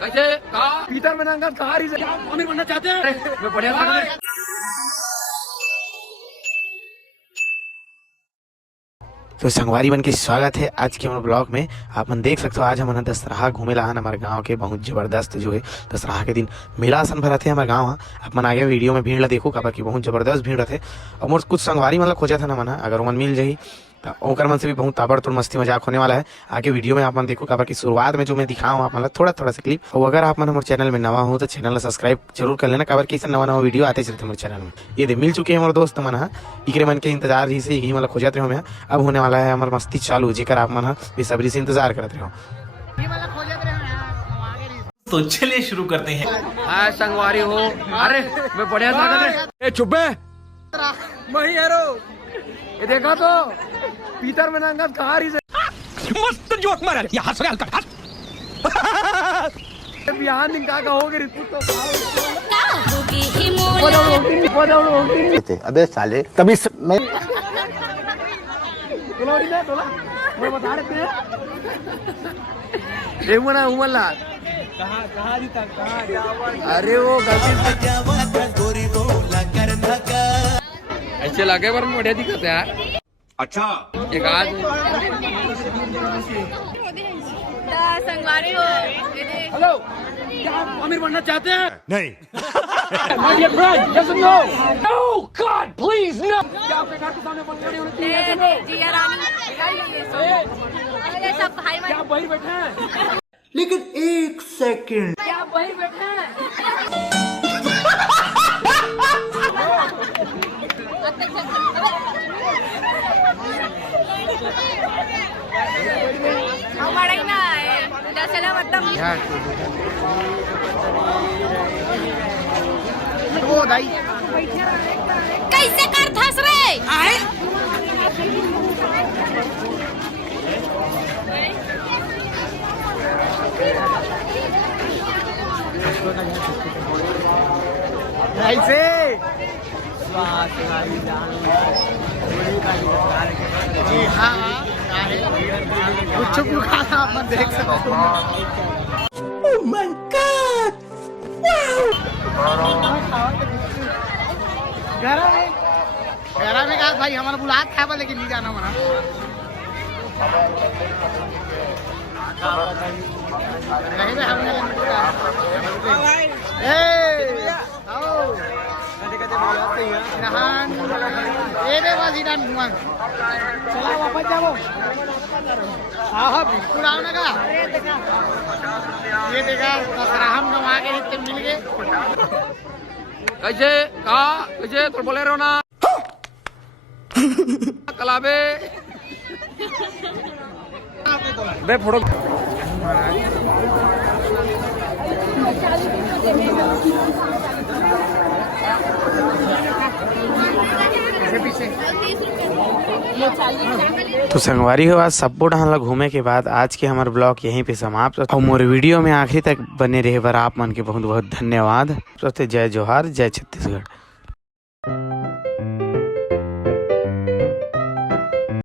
कैसे कहा पीतर में नंगा कहा रही अमीर बनना चाहते हैं मैं बढ़िया तो संगवारी बन के स्वागत है आज के हमारे ब्लॉग में। आप मन देख सकते हो आज हम दशहरा घूमे ला हमारे गांव के बहुत जबरदस्त जो है दशहरा के दिन मेला आसन भरा थे हमारे गांव। आप मन आगे वीडियो में भीड़ ला देखो काबर की बहुत जबरदस्त भीड़ थे और मोर कुछ संगवारी मतलब खोजा था ना मना अगर मन मिल जाही तो ओकर मन से भी बहुत ताबड़तोड़ मस्ती मजाक होने वाला है। आगे वीडियो में आप मन देखो काबर की शुरुआत में जो मैं दिखाऊँ आप मतलब थोड़ा थोड़ा सा क्लिप। और अगर आप मन हमारे चैनल में नवा हो तो चैनल को सब्सक्राइब जरूर कर लेना काबर की नवा नवा वीडियो आते चलते हमारे चैनल में। ये दे मिल चुके हैं हमारे दोस्त मन इकरे मन के इंतजार ही से यही मतलब खोजत रहे हो। अब होने वाला है हमारा मस्ती चालू जेकर आप मन बेसब्री से इंतजार करते रहो। तो चलिए शुरू करते हैं। संगवारी हो अरे मैं बढ़िया ताकत है चुप वही यारो ये देखा तो पीतर में नंगा कहा रही से मस्त जोक मारा ये हंस रहा हल्का बिहान दिन का हो गई तो अबे साले तभी मैं मैं बता रहे थे उमला अरे वो ऐसे लगे पर बढ़िया दिखत है यार। अच्छा एक आज संगवारी हो हेलो क्या आप अमीर बनना चाहते हैं? नहीं My dear friend, yes or no? No, God, please, no. क्या आपके घर के सामने बंगाली होनी चाहिए? जिया रानी ये सब भाई क्या आप बाहर बैठे हैं? लेकिन एक सेकंड क्या आप बाहर बैठे हैं? हमारा ही ना दशहरा मतलब वो दाई कैसे कर धस रे ऐसे जी हाँ कुछ आप देख सकते हो। ओह माय गॉड घर में कहा भाई हमारा बुलात था लेकिन नहीं जाना मना नहीं बे हमने ये दे बस इधर मुंह चला वापस जाओ हाँ बिल्कुल आओ ना का ये देखा दशहरा हम कमा के इतने मिल गए कैसे कहा कैसे तो बोले रहो ना कलाबे बे फोटो तो संगवारी हो आज सबको ढाला घूमे के बाद आज के हमारे ब्लॉग यहीं पे समाप्त और मोर वीडियो में आखिरी तक बने रहे बर आप मन के बहुत बहुत धन्यवाद। जय जोहार जय छत्तीसगढ़।